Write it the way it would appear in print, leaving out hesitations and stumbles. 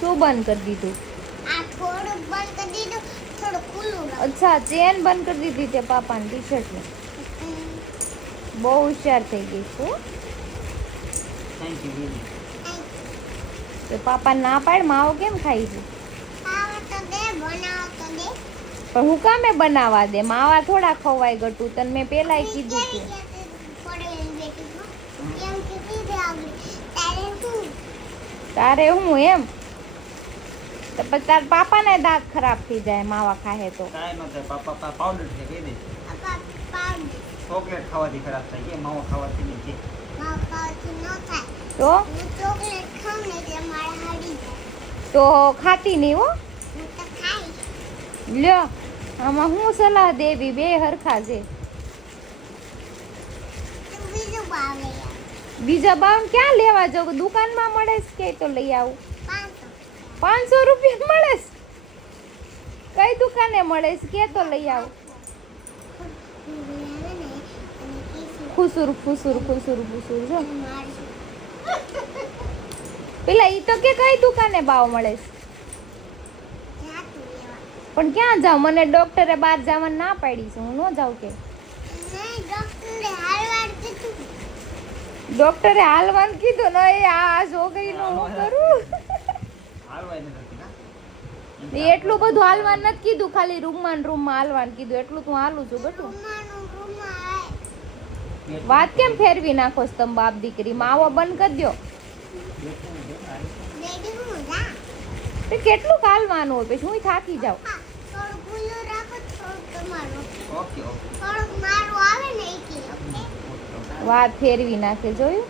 શું બંધ કરી દીધું? આ થોડું બંધ કરી દીધું, થોડું ખુલ્લું રાખ. અચ્છા, ચેન બંધ કરી દીધી તે પાપાની ટી શર્ટની. બહુ હોશિયાર થઈ ગઈ છું. Thank you baby. તો પાપા ના પાડ, માવો કેમ ખાઈ છે? ખાવા તો દે, બનાવો તો દે. પણ હું કામે બનાવવા દે? માવા થોડા ખવાય ગટું, તને મેં પેલાય ઈ કીધું કેવી હતું. રીતે પડેલી બેઠી છો? એમ કીધી દે આગળ. તારે શું? તારે હું એમ? તો પછી તાર પાપાને દાંત ખરાબ થઈ જાય માવા ખાહે તો. કાંઈ ન થાય, પાપા પાવડર છે કહી દે. આપા પાડ. ચોકલેટ ખાવાથી ખરાબ થાય કે માવો ખાવાથી નહીં કે. માવ ખાવાથી ન થાય. તો હું ચોકલેટ ખાઉં ને એટલે મારે હાડી જાય. તો ખાતી નહીં હો. હું તો ખાઈશ. લ્યો, આમાં હું સલાહ દેવી? બે હરખા છે. તું બીજું ભાવે યાર. બીજા બાવન ક્યાં લેવા જાવ? દુકાનમાં મળે છે કે તો લઈ આવું. 500. 500 રૂપિયા મળે છે? કઈ દુકાને મળે છે કે તો લઈ આવું. ખુસુર ખુસુર ખુસુર ખુસુર જો પેલા ઈ તો કે કઈ દુકાને ભાવ મળે છે? પણ ક્યાં જાવ? મને ડોક્ટરે બહાર જવાનું ના પાડી છે, હું ન જાઉં કે? ડોક્ટરે હાલવાનું કીધું ને આ છોકરીનું હું કરું? હાલવાય નથી ના. એટલું બધું હાલવાનું નથી કીધું, ખાલી રૂમમાં હાલવાનું કીધું. એટલું તું હાલું છું બટું. વાત કેમ ફેરવી નાખો છો તમે બાપ દીકરી? માવો બંધ કરી દો. તો કેટલું હાલવાનું હોય? પછી હું થાકી જાઉં. Okay okay. થોડુંક મારું આવે ને એટલે. વાત ફેરવી નાખે, જોયું?